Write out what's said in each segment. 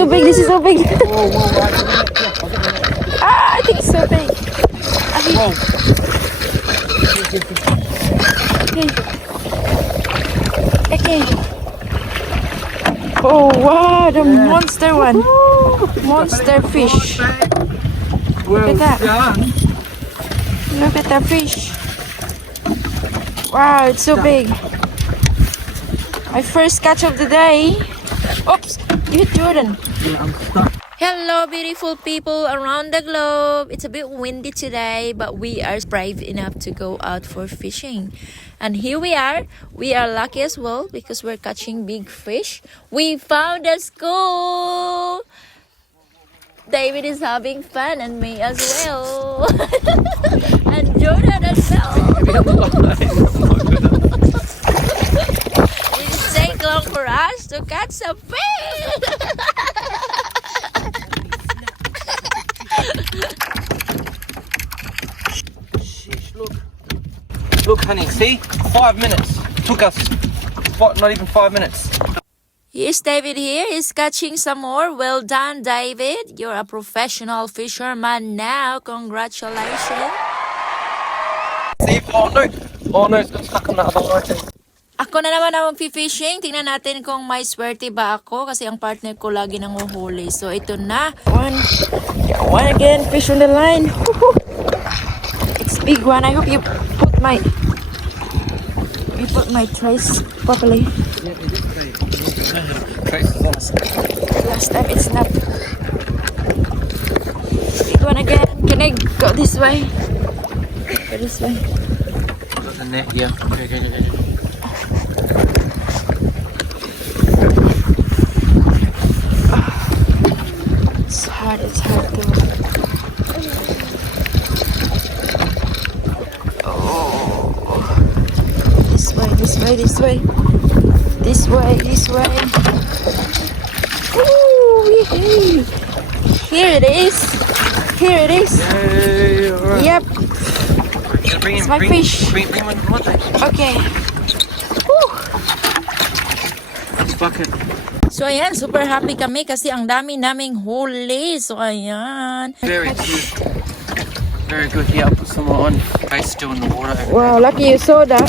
So big, this is so big. I think it's so big. Whoa. Okay. Oh wow, the monster one. Monster fish. Well Look at that. done. Look at that fish. Wow, it's so big. My first catch of the day. Oops, you hit Jordan. Yeah, I'm stuck. Hello, beautiful people around the globe. It's a bit windy today, but we are brave enough to go out for fishing. And here we are. We are lucky as well because we're catching big fish. We found a school. David is having fun and me as well. And Jordan as well. It take long for us to catch some fish. Sheesh, look. Look, honey, see? 5 minutes. Took us. What, not even 5 minutes. Here's David here. He's catching some more. Well done, David. You're a professional fisherman now. Congratulations. See? Oh, no. Oh, no, it's got stuck on that other line. Ako na naman ang fishing. Tingnan natin kung may swerte ba ako kasi ang partner ko lagi nanguhuli. So, ito na. One again. Fish on the line. It's big one. I hope you put my trace properly. Last time it's not. Big one again. Can I go this way? Go this way. Got the net, yeah. Okay. It's hard to. Oh. This way. Ooh, yay. Here it is. Yay, alright. Yep. Bring It's my fish. Bring one. Okay. Woo. Bucket. So ayan, super happy kami kasi ang dami naming huli. So ayan. Very good. Very good. Yeah, I'll put some more on. Face still in the water. Wow, lucky you saw that.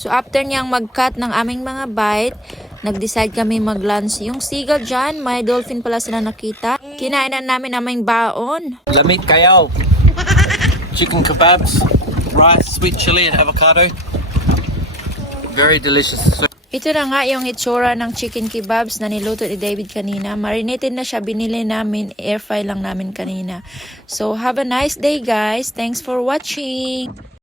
So after niyang mag-cut ng aming mga bite, nag-decide kami mag-lunch. Yung seagull dyan, may dolphin pala sila nakita. Kinainan namin aming baon. Lamit kayaw. Chicken kebabs, rice, sweet chili and avocado. Very delicious. Ito na nga yung itsura ng chicken kebabs na niluto ni David kanina. Marinated na siya, binili namin, air fry lang namin kanina. So have a nice day guys. Thanks for watching.